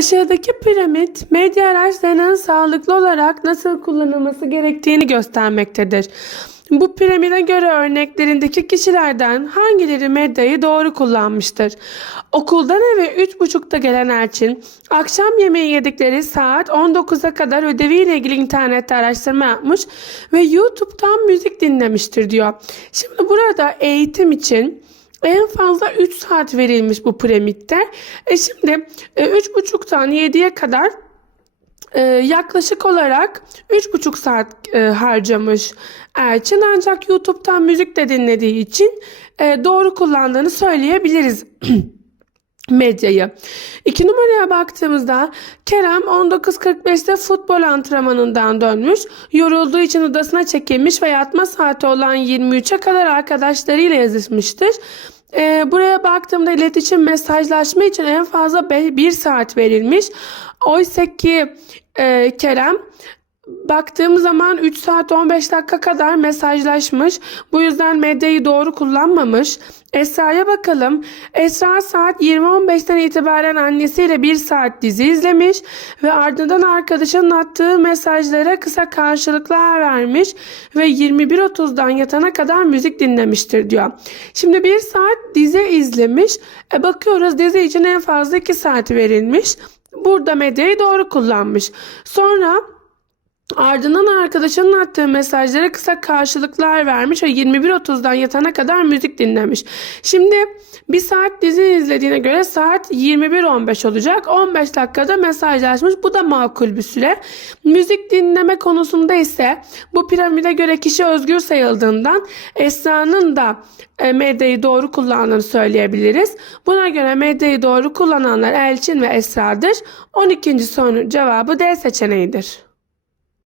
Aşağıdaki piramit medya araçlarının sağlıklı olarak nasıl kullanılması gerektiğini göstermektedir. Bu piramide göre örneklerindeki kişilerden hangileri medyayı doğru kullanmıştır? Okuldan eve 3.30'da gelen Elçin, akşam yemeği yedikleri saat 19'a kadar ödeviyle ilgili internette araştırma yapmış ve YouTube'dan müzik dinlemiştir diyor. Şimdi burada eğitim için en fazla 3 saat verilmiş bu piramitte. E şimdi e, 3.30'dan 7'ye kadar e, yaklaşık olarak 3,5 saat e, harcamış Elçin ancak YouTube'dan müzik de dinlediği için e, doğru kullandığını söyleyebiliriz. medyayı. İki numaraya baktığımızda Kerem 19.45'te futbol antrenmanından dönmüş, yorulduğu için odasına çekilmiş ve yatma saati olan 23'e kadar arkadaşlarıyla yazışmıştır. Ee, buraya baktığımda iletişim mesajlaşma için en fazla 1 saat verilmiş. Oysa ki e, Kerem baktığım zaman 3 saat 15 dakika kadar mesajlaşmış. Bu yüzden medyayı doğru kullanmamış. Esra'ya bakalım. Esra saat 20.15'ten itibaren annesiyle 1 saat dizi izlemiş ve ardından arkadaşının attığı mesajlara kısa karşılıklar vermiş ve 21.30'dan yatana kadar müzik dinlemiştir diyor. Şimdi 1 saat dizi izlemiş. E bakıyoruz dizi için en fazla 2 saat verilmiş. Burada medyayı doğru kullanmış. Sonra Ardından arkadaşının attığı mesajlara kısa karşılıklar vermiş ve 21.30'dan yatana kadar müzik dinlemiş. Şimdi bir saat dizi izlediğine göre saat 21.15 olacak. 15 dakikada mesajlaşmış. Bu da makul bir süre. Müzik dinleme konusunda ise bu piramide göre kişi özgür sayıldığından Esra'nın da e, medyayı doğru kullandığını söyleyebiliriz. Buna göre medyayı doğru kullananlar Elçin ve Esra'dır. 12. sorunun cevabı D seçeneğidir.